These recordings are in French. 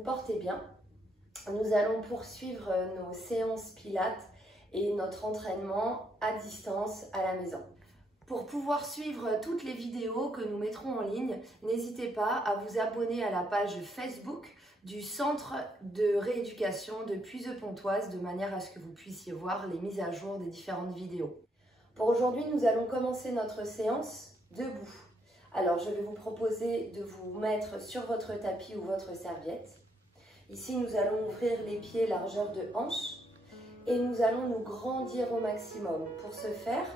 vous portez bien. Nous allons poursuivre nos séances pilates et notre entraînement à distance à la maison. Pour pouvoir suivre toutes les vidéos que nous mettrons en ligne, n'hésitez pas à vous abonner à la page Facebook du Centre de rééducation de Puise-Pontoise de manière à ce que vous puissiez voir les mises à jour des différentes vidéos. Pour aujourd'hui, nous allons commencer notre séance debout. Alors, je vais vous proposer de vous mettre sur votre tapis ou votre serviette. Ici, nous allons ouvrir les pieds largeur de hanche et nous allons nous grandir au maximum. Pour ce faire,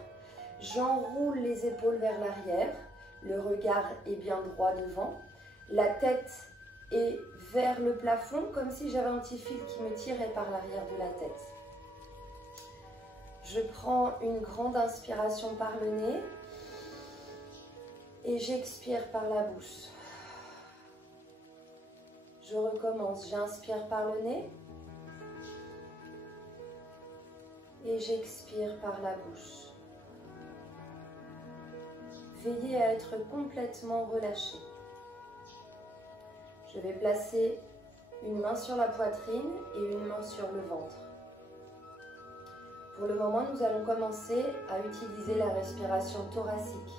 j'enroule les épaules vers l'arrière, le regard est bien droit devant, la tête est vers le plafond comme si j'avais un petit fil qui me tirait par l'arrière de la tête. Je prends une grande inspiration par le nez et j'expire par la bouche. Je recommence, j'inspire par le nez et j'expire par la bouche. Veillez à être complètement relâché. Je vais placer une main sur la poitrine et une main sur le ventre. Pour le moment, nous allons commencer à utiliser la respiration thoracique.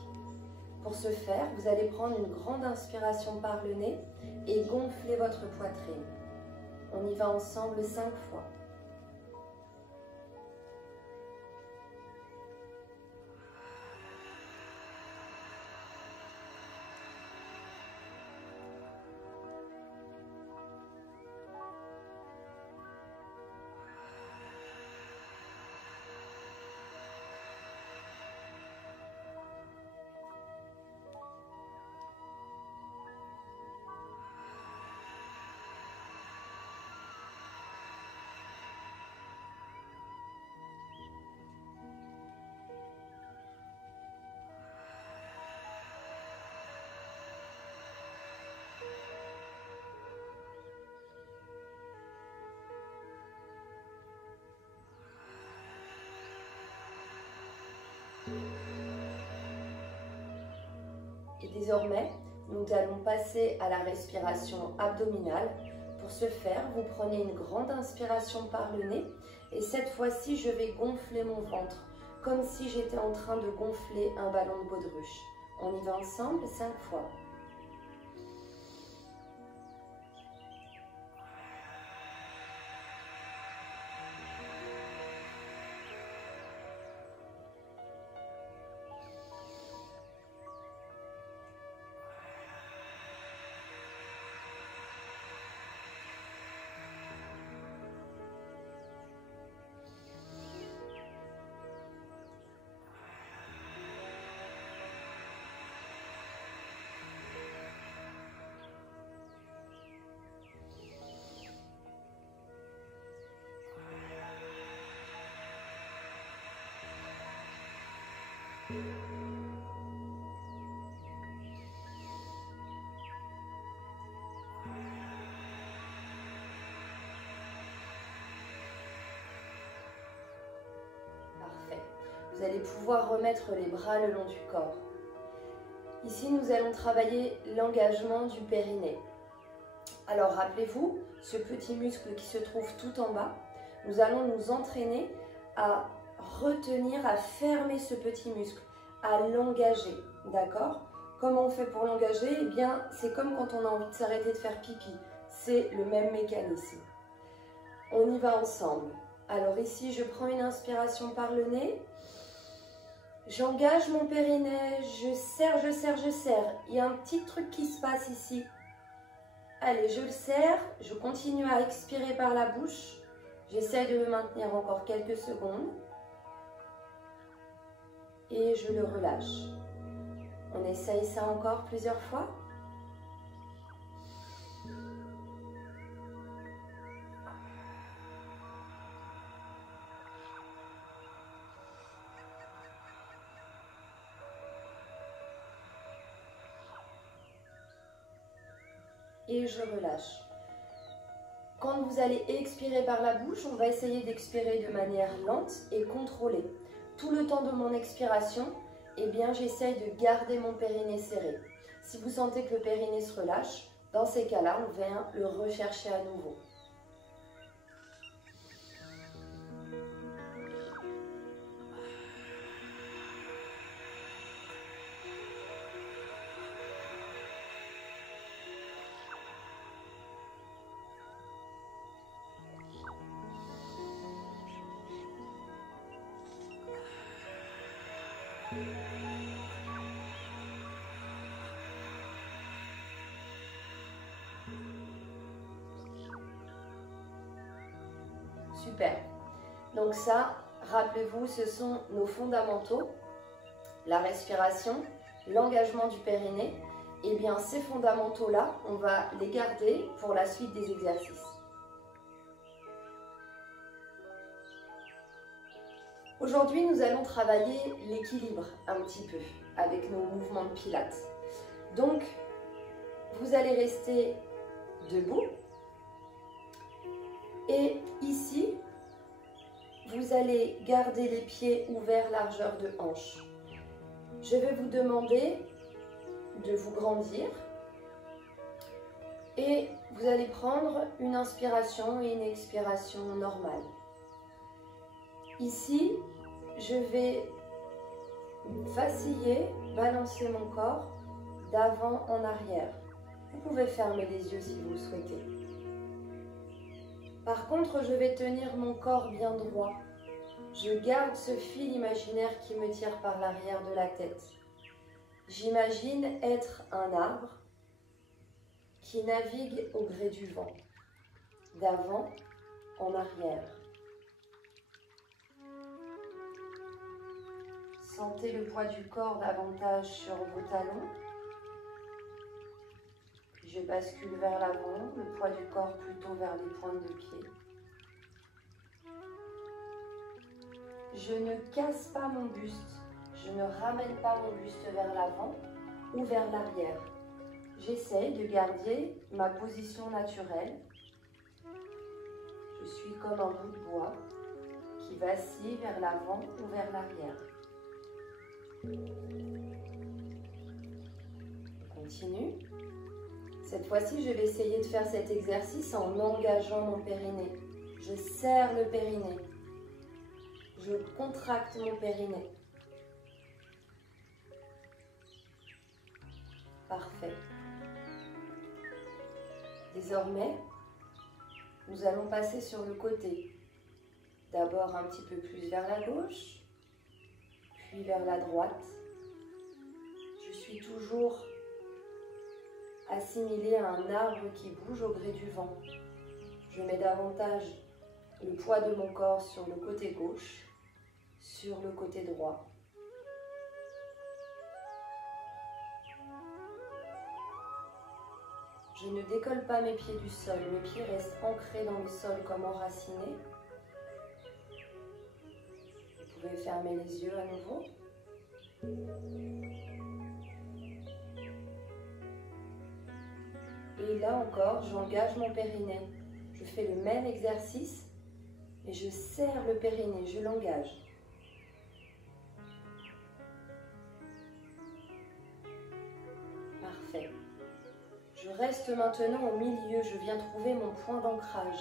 Pour ce faire, vous allez prendre une grande inspiration par le nez et gonfler votre poitrine. On y va ensemble 5 fois. Et désormais, nous allons passer à la respiration abdominale. Pour ce faire, vous prenez une grande inspiration par le nez et cette fois-ci, je vais gonfler mon ventre comme si j'étais en train de gonfler un ballon de baudruche. On y va ensemble 5 fois. Parfait. Vous allez pouvoir remettre les bras le long du corps. Ici, nous allons travailler l'engagement du périnée. Alors, rappelez-vous, ce petit muscle qui se trouve tout en bas, nous allons nous entraîner à retenir, à fermer ce petit muscle, à l'engager, d'accord? Comment on fait pour l'engager? Eh bien, c'est comme quand on a envie de s'arrêter de faire pipi. C'est le même mécanisme. On y va ensemble. Alors ici, je prends une inspiration par le nez. J'engage mon périnée, je serre, je serre, je serre. Il y a un petit truc qui se passe ici. Allez, je le serre, je continue à expirer par la bouche. J'essaie de le maintenir encore quelques secondes. Et je le relâche. On essaye ça encore plusieurs fois. Et je relâche. Quand vous allez expirer par la bouche, on va essayer d'expirer de manière lente et contrôlée. Tout le temps de mon expiration, eh bien, j'essaye de garder mon périnée serré. Si vous sentez que le périnée se relâche, Dans ces cas-là, on vient le rechercher à nouveau. Super. Donc ça, rappelez-vous, ce sont nos fondamentaux, la respiration, l'engagement du périnée. Et bien ces fondamentaux-là, on va les garder pour la suite des exercices. Aujourd'hui, nous allons travailler l'équilibre un petit peu avec nos mouvements de pilates. Donc, vous allez rester debout. Et ici, vous allez garder les pieds ouverts largeur de hanche. Je vais vous demander de vous grandir et vous allez prendre une inspiration et une expiration normale. Ici, je vais vaciller, balancer mon corps d'avant en arrière. Vous pouvez fermer les yeux si vous le souhaitez. Par contre, je vais tenir mon corps bien droit. Je garde ce fil imaginaire qui me tire par l'arrière de la tête. J'imagine être un arbre qui navigue au gré du vent, d'avant en arrière. Sentez le poids du corps davantage sur vos talons. Puis je bascule vers l'avant, le poids du corps plutôt vers les pointes de pied. Je ne casse pas mon buste, je ne ramène pas mon buste vers l'avant ou vers l'arrière. J'essaye de garder ma position naturelle. Je suis comme un bout de bois qui vacille vers l'avant ou vers l'arrière. Je continue. Cette fois-ci, je vais essayer de faire cet exercice en engageant mon périnée. Je serre le périnée. Je contracte mon périnée. Parfait. Désormais, nous allons passer sur le côté. D'abord un petit peu plus vers la gauche, puis vers la droite. Je suis toujours assimilée à un arbre qui bouge au gré du vent. Je mets davantage le poids de mon corps sur le côté gauche, sur le côté droit. Je ne décolle pas mes pieds du sol, mes pieds restent ancrés dans le sol comme enracinés. Vous pouvez fermer les yeux à nouveau. Et là encore, j'engage mon périnée. Je fais le même exercice et je serre le périnée, je l'engage. Parfait. Je reste maintenant au milieu, je viens trouver mon point d'ancrage.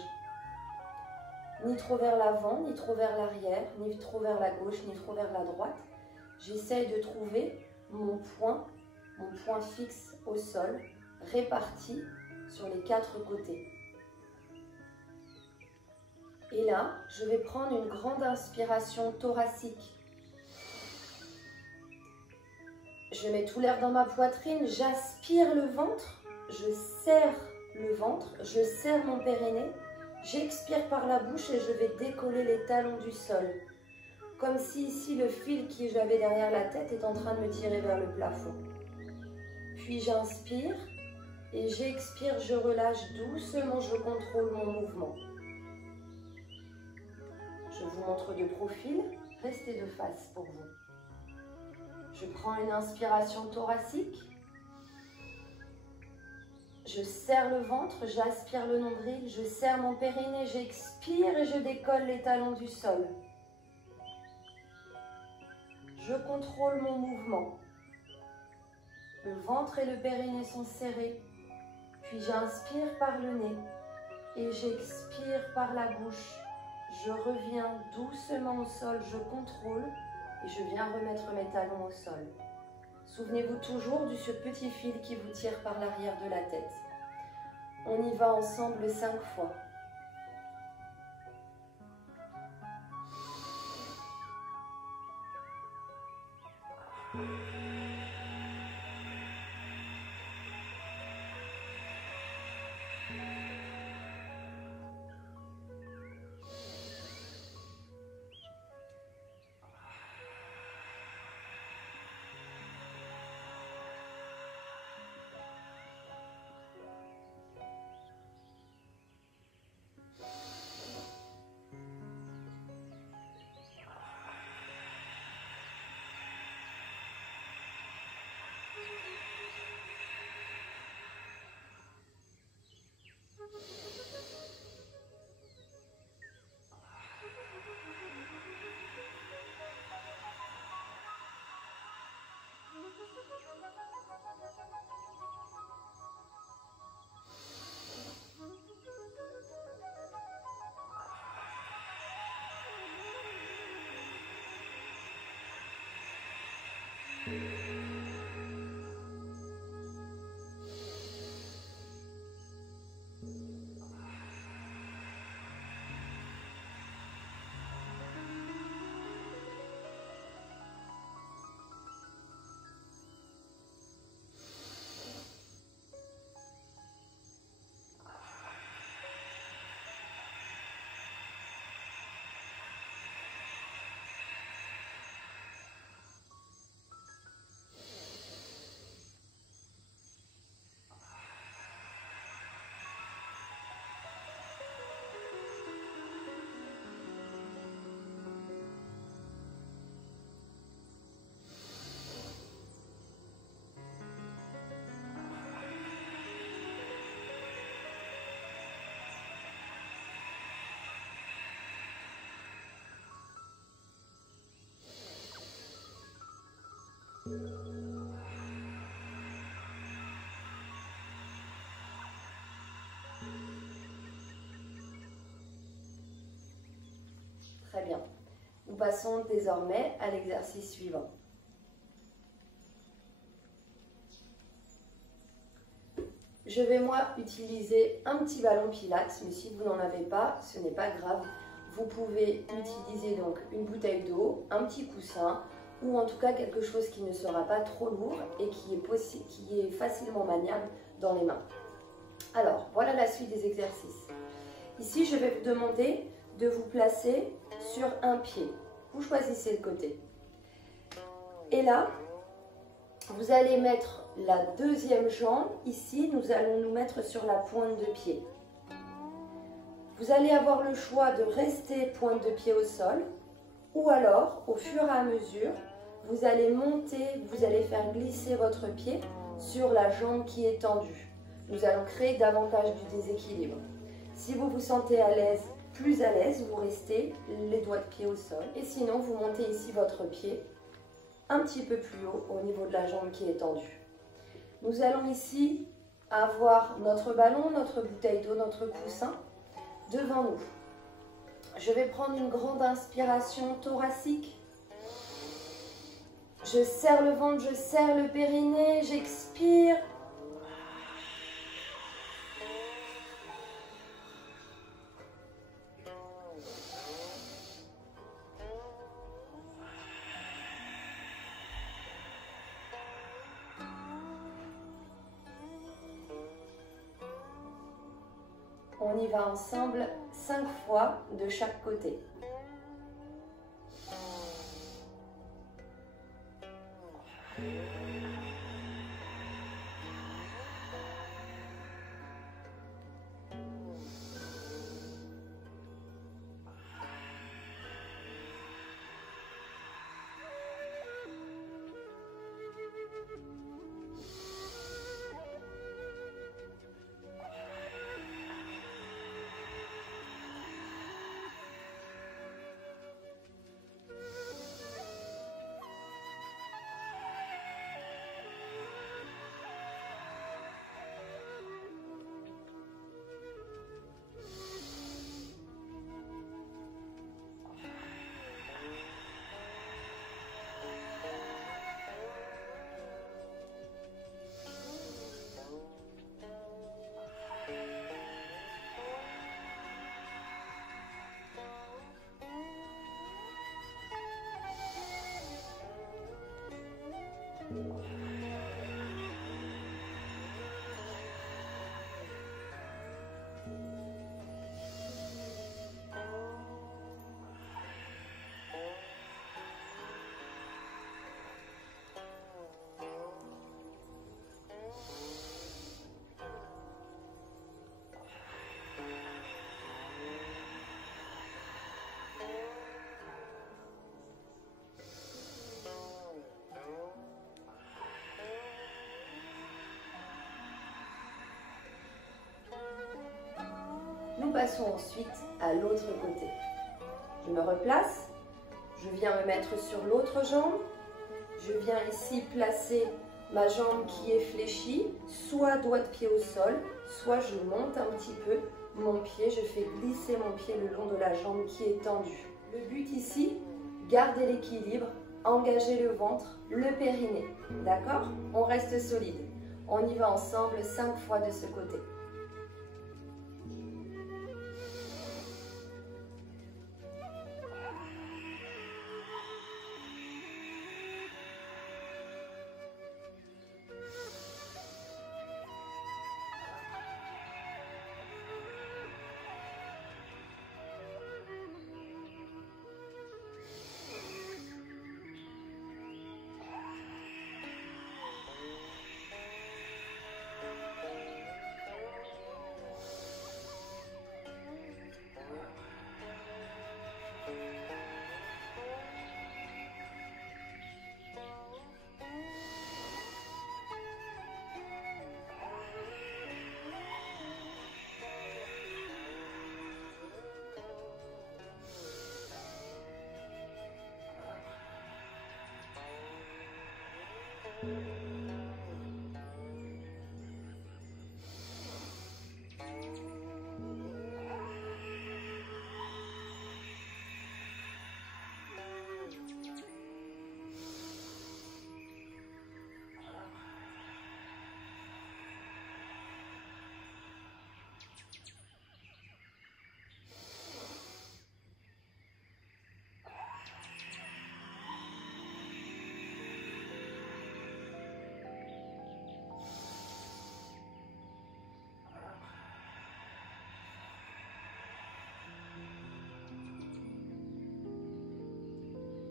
Ni trop vers l'avant, ni trop vers l'arrière, ni trop vers la gauche, ni trop vers la droite. J'essaye de trouver mon point fixe au sol, réparti sur les 4 côtés. Et là, je vais prendre une grande inspiration thoracique. Je mets tout l'air dans ma poitrine, j'aspire le ventre, je serre le ventre, je serre mon périnée, j'expire par la bouche et je vais décoller les talons du sol. Comme si ici le fil que j'avais derrière la tête est en train de me tirer vers le plafond. Puis j'inspire et j'expire, je relâche doucement, je contrôle mon mouvement. Je vous montre de profil, restez de face pour vous. Je prends une inspiration thoracique. Je serre le ventre, j'aspire le nombril, je serre mon périnée, j'expire et je décolle les talons du sol. Je contrôle mon mouvement. Le ventre et le périnée sont serrés. Puis j'inspire par le nez et j'expire par la bouche. Je reviens doucement au sol, je contrôle et je viens remettre mes talons au sol. Souvenez-vous toujours de ce petit fil qui vous tire par l'arrière de la tête. On y va ensemble 5 fois. Très bien. Nous passons désormais à l'exercice suivant. Je vais moi utiliser un petit ballon pilates, mais si vous n'en avez pas, ce n'est pas grave. Vous pouvez utiliser donc une bouteille d'eau, un petit coussin, ou en tout cas quelque chose qui ne sera pas trop lourd et qui est facilement maniable dans les mains. Alors, voilà la suite des exercices. Ici, je vais vous demander de vous placer sur un pied. Vous choisissez le côté. Et là, vous allez mettre la deuxième jambe. Ici, nous allons nous mettre sur la pointe de pied. Vous allez avoir le choix de rester pointe de pied au sol ou alors, au fur et à mesure, vous allez monter, vous allez faire glisser votre pied sur la jambe qui est tendue. Nous allons créer davantage du déséquilibre. Si vous vous sentez à l'aise, plus à l'aise, vous restez les doigts de pied au sol. Et sinon, vous montez ici votre pied un petit peu plus haut au niveau de la jambe qui est tendue. Nous allons ici avoir notre ballon, notre bouteille d'eau, notre coussin devant nous. Je vais prendre une grande inspiration thoracique. Je serre le ventre, je serre le périnée, j'expire. On y va ensemble 5 fois de chaque côté. Nous passons ensuite à l'autre côté. Je me replace, je viens me mettre sur l'autre jambe, je viens ici placer ma jambe qui est fléchie, soit doigt de pied au sol, soit je monte un petit peu mon pied, je fais glisser mon pied le long de la jambe qui est tendue. Le but ici, garder l'équilibre, engager le ventre, le périnée, d'accord? On reste solide. On y va ensemble 5 fois de ce côté.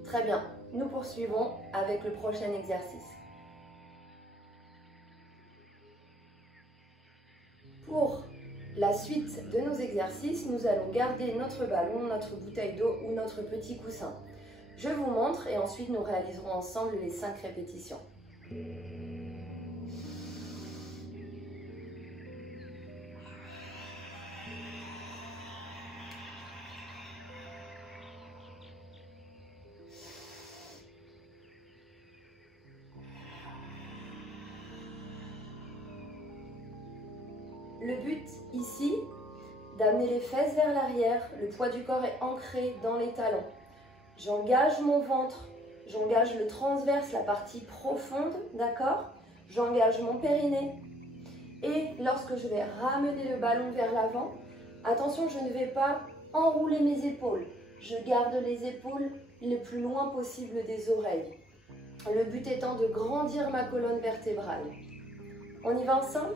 Très bien, nous poursuivons avec le prochain exercice. Pour la suite de nos exercices, nous allons garder notre ballon, notre bouteille d'eau ou notre petit coussin. Je vous montre et ensuite nous réaliserons ensemble les 5 répétitions. Le but ici, d'amener les fesses vers l'arrière, le poids du corps est ancré dans les talons. J'engage mon ventre, j'engage le transverse, la partie profonde, d'accord? J'engage mon périnée. Et lorsque je vais ramener le ballon vers l'avant, attention, je ne vais pas enrouler mes épaules. Je garde les épaules le plus loin possible des oreilles. Le but étant de grandir ma colonne vertébrale. On y va ensemble ?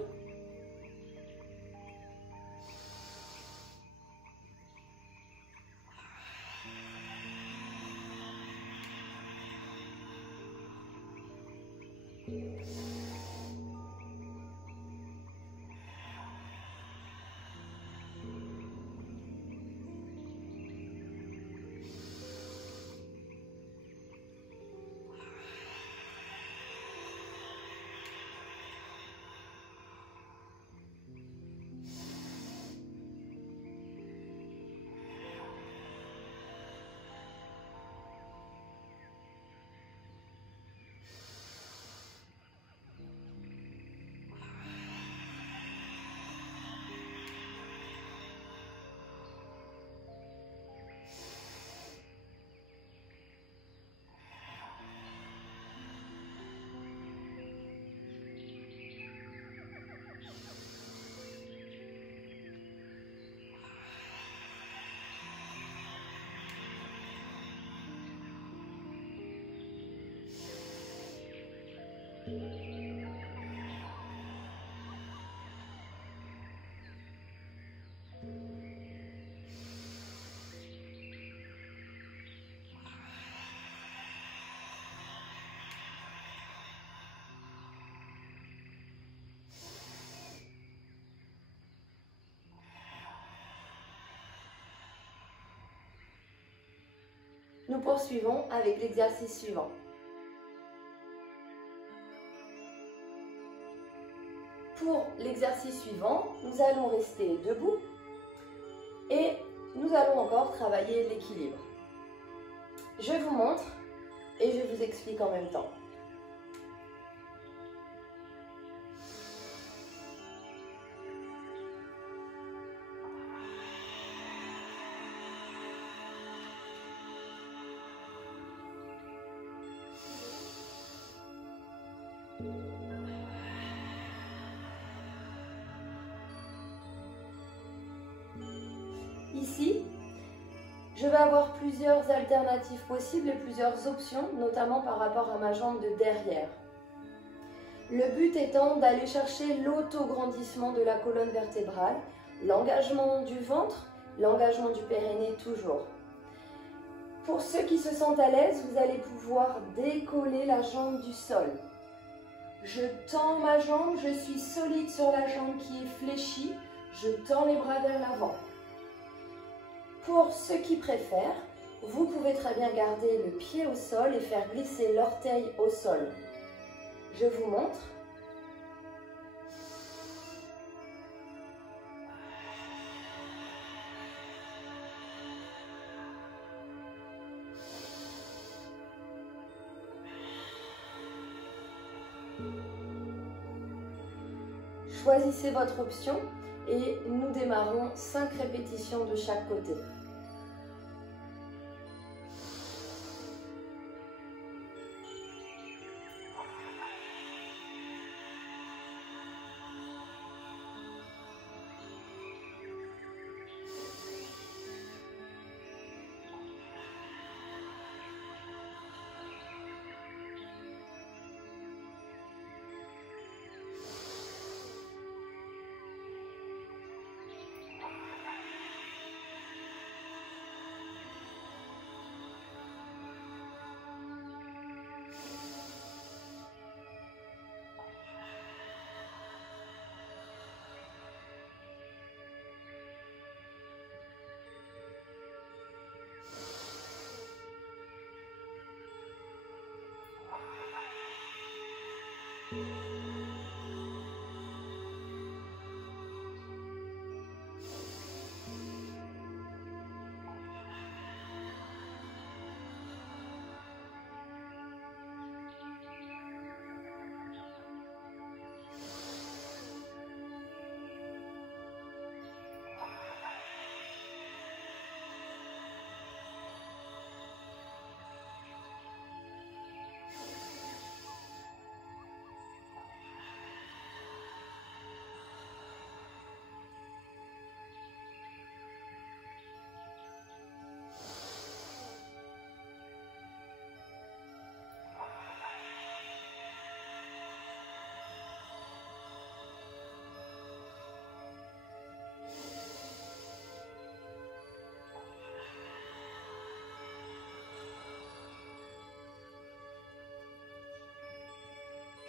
Nous poursuivons avec l'exercice suivant. Pour l'exercice suivant, nous allons rester debout et nous allons encore travailler l'équilibre. Je vous montre et je vous explique en même temps. Ici, je vais avoir plusieurs alternatives possibles et plusieurs options, notamment par rapport à ma jambe de derrière. Le but étant d'aller chercher l'autograndissement de la colonne vertébrale, l'engagement du ventre, l'engagement du périnée toujours. Pour ceux qui se sentent à l'aise, vous allez pouvoir décoller la jambe du sol. Je tends ma jambe, je suis solide sur la jambe qui est fléchie, je tends les bras vers l'avant. Pour ceux qui préfèrent, vous pouvez très bien garder le pied au sol et faire glisser l'orteil au sol. Je vous montre. Choisissez votre option et nous démarrons 5 répétitions de chaque côté.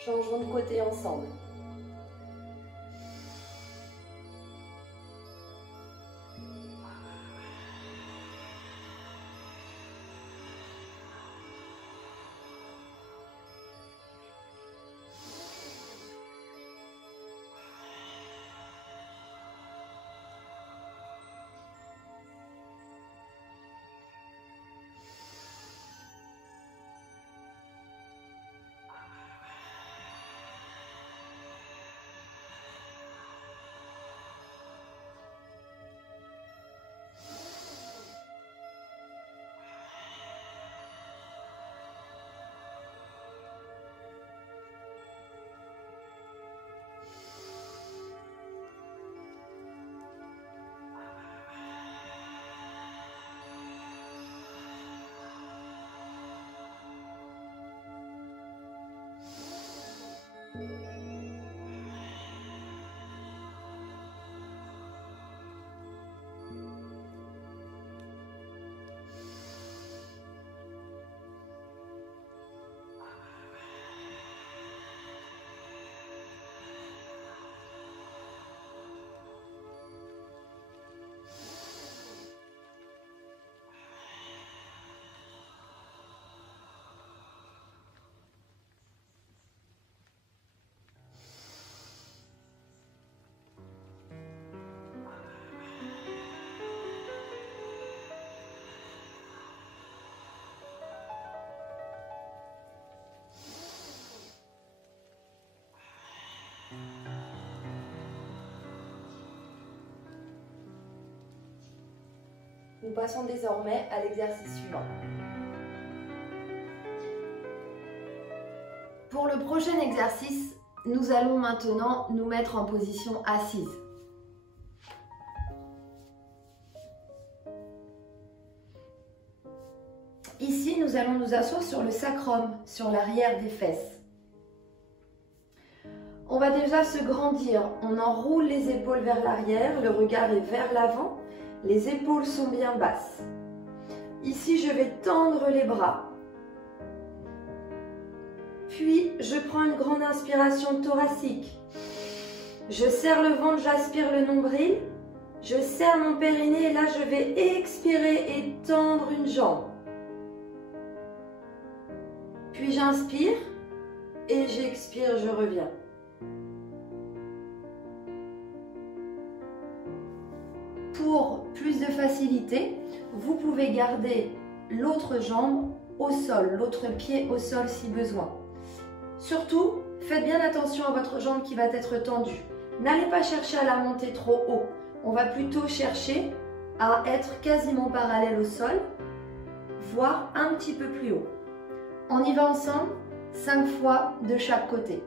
Changeons de côté ensemble. Nous passons désormais à l'exercice suivant. Pour le prochain exercice, nous allons maintenant nous mettre en position assise. Ici, nous allons nous asseoir sur le sacrum, sur l'arrière des fesses. On va déjà se grandir, on enroule les épaules vers l'arrière, le regard est vers l'avant, les épaules sont bien basses. Ici, je vais tendre les bras. Puis, je prends une grande inspiration thoracique. Je serre le ventre, j'aspire le nombril. Je serre mon périnée et là, je vais expirer et tendre une jambe. Puis, j'inspire et j'expire, je reviens. Pour plus de facilité, vous pouvez garder l'autre jambe au sol, l'autre pied au sol si besoin. Surtout, faites bien attention à votre jambe qui va être tendue. N'allez pas chercher à la monter trop haut. On va plutôt chercher à être quasiment parallèle au sol, voire un petit peu plus haut. On y va ensemble, 5 fois de chaque côté.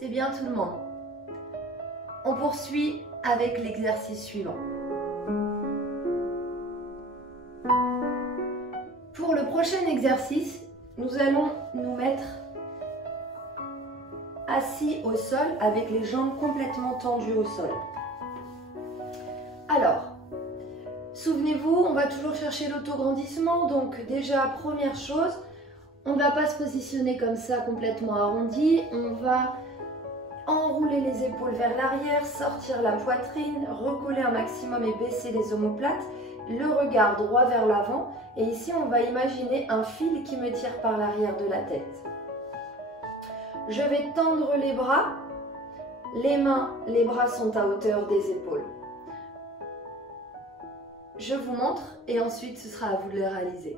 C'est bien tout le monde. On poursuit avec l'exercice suivant. Pour le prochain exercice, nous allons nous mettre assis au sol avec les jambes complètement tendues au sol. Alors, souvenez-vous, on va toujours chercher l'autograndissement. Donc déjà, première chose, on ne va pas se positionner comme ça complètement arrondi. On va enrouler les épaules vers l'arrière, sortir la poitrine, recoller un maximum et baisser les omoplates. Le regard droit vers l'avant. Et ici, on va imaginer un fil qui me tire par l'arrière de la tête. Je vais tendre les bras. Les mains, les bras sont à hauteur des épaules. Je vous montre et ensuite ce sera à vous de le réaliser.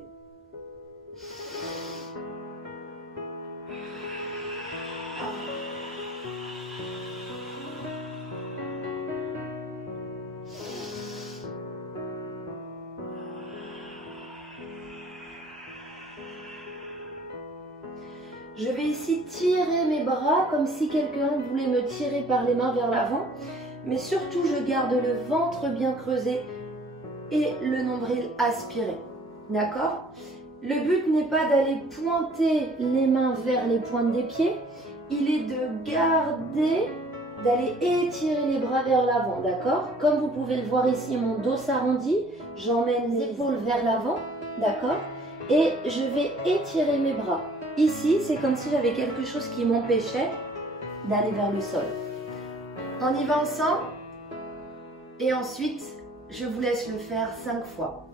Je vais ici tirer mes bras comme si quelqu'un voulait me tirer par les mains vers l'avant. Mais surtout, je garde le ventre bien creusé et le nombril aspiré. D'accord? Le but n'est pas d'aller pointer les mains vers les pointes des pieds. Il est de garder, d'aller étirer les bras vers l'avant. D'accord? Comme vous pouvez le voir ici, mon dos s'arrondit. J'emmène les épaules vers l'avant. D'accord? Et je vais étirer mes bras. Ici, c'est comme si j'avais quelque chose qui m'empêchait d'aller vers le sol. On y va ensemble. Et ensuite, je vous laisse le faire 5 fois.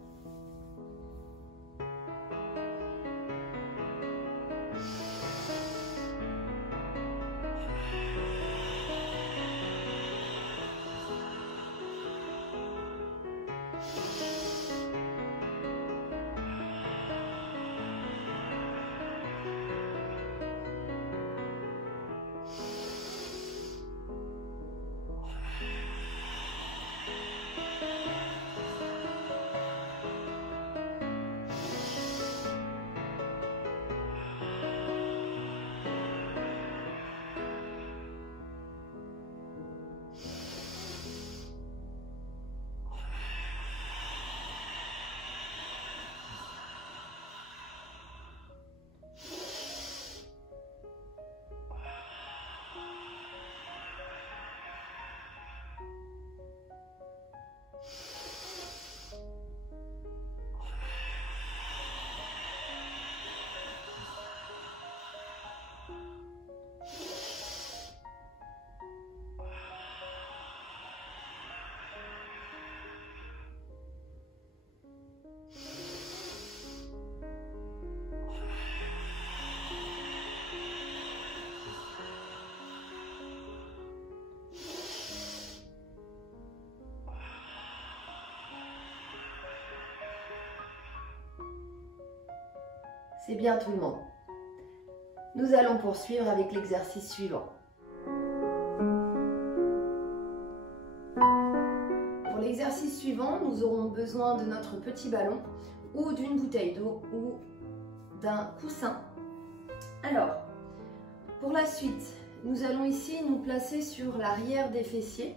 C'est bien tout le monde. Nous allons poursuivre avec l'exercice suivant. Pour l'exercice suivant, nous aurons besoin de notre petit ballon ou d'une bouteille d'eau ou d'un coussin. Alors, pour la suite, nous allons ici nous placer sur l'arrière des fessiers.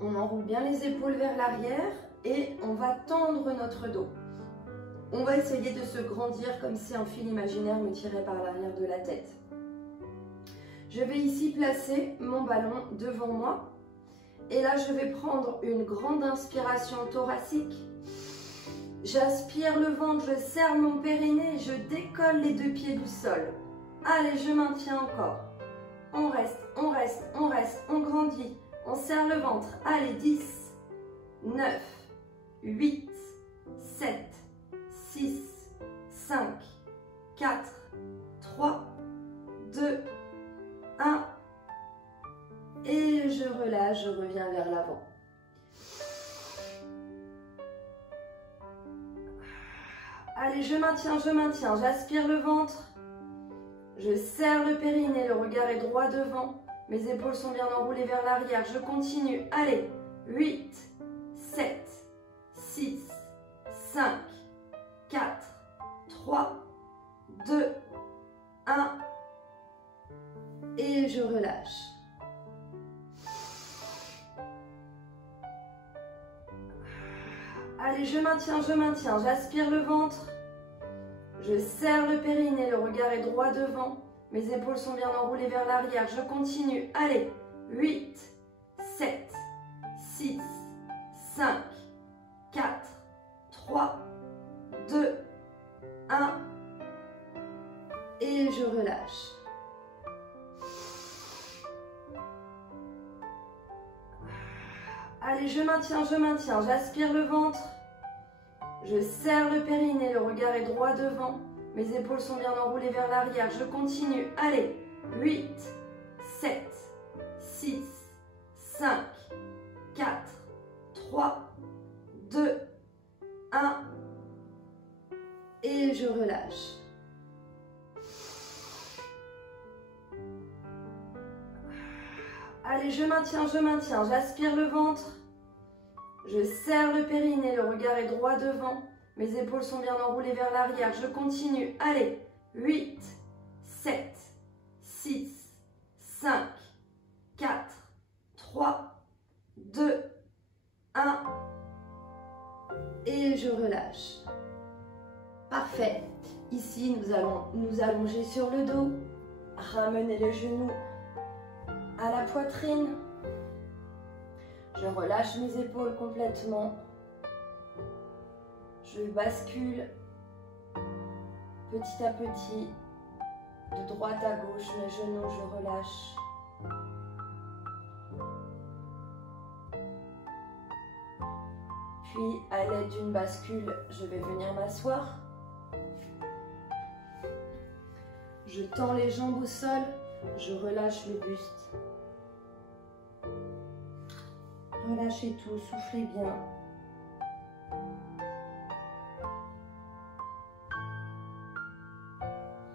On enroule bien les épaules vers l'arrière et on va tendre notre dos. On va essayer de se grandir comme si un fil imaginaire me tirait par l'arrière de la tête. Je vais ici placer mon ballon devant moi. Et là, je vais prendre une grande inspiration thoracique. J'aspire le ventre, je serre mon périnée, je décolle les 2 pieds du sol. Allez, je maintiens encore. On reste, on reste, on reste, on grandit. On serre le ventre. Allez, 10, 9, 8, 7, 6, 5, 4, 3, 2, 1. Et je relâche, je reviens vers l'avant. Allez, je maintiens, j'aspire le ventre. Je serre le périnée, le regard est droit devant. Mes épaules sont bien enroulées vers l'arrière. Je continue. Allez, 8, 7, 6, 5, 4, 3, 2, 1. Et je relâche. Allez, je maintiens, j'aspire le ventre. Je serre le périnée, le regard est droit devant. Mes épaules sont bien enroulées vers l'arrière. Je continue. Allez, 8, 7, 6, 5, 4, 3, 2, 1. Et je relâche. Allez, je maintiens, j'aspire le ventre. Je serre le périnée, le regard est droit devant. Mes épaules sont bien enroulées vers l'arrière. Je continue. Allez, 8, 7, 6, 5, 4, 3, 2, 1. Et je relâche. Allez, je maintiens, j'aspire le ventre. Je serre le périnée, le regard est droit devant. Mes épaules sont bien enroulées vers l'arrière. Je continue. Allez, 8, 7, 6, 5, 4, 3, 2, 1. Et je relâche. Parfait. Ici, nous allons nous allonger sur le dos. Ramener les genoux à la poitrine. Je relâche mes épaules complètement. Je bascule petit à petit de droite à gauche mes genoux, je relâche. Puis à l'aide d'une bascule, je vais venir m'asseoir. Je tends les jambes au sol, je relâche le buste. Relâchez tout, soufflez bien.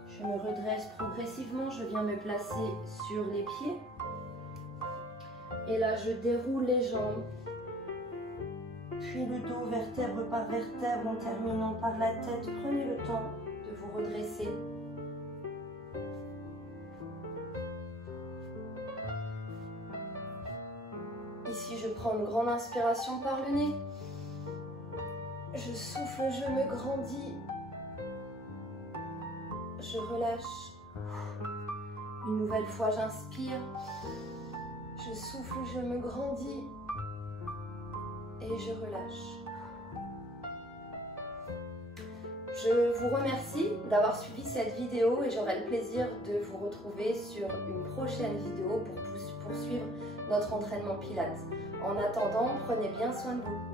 Je me redresse progressivement, je viens me placer sur les pieds. Et là, je déroule les jambes. Puis le dos, vertèbre par vertèbre, en terminant par la tête. Prenez le temps de vous redresser. Ici, je prends une grande inspiration par le nez. Je souffle, je me grandis. Je relâche. Une nouvelle fois, j'inspire. Je souffle, je me grandis. Et je relâche. Je vous remercie d'avoir suivi cette vidéo et j'aurai le plaisir de vous retrouver sur une prochaine vidéo pour poursuivre notre entraînement Pilates. En attendant, prenez bien soin de vous.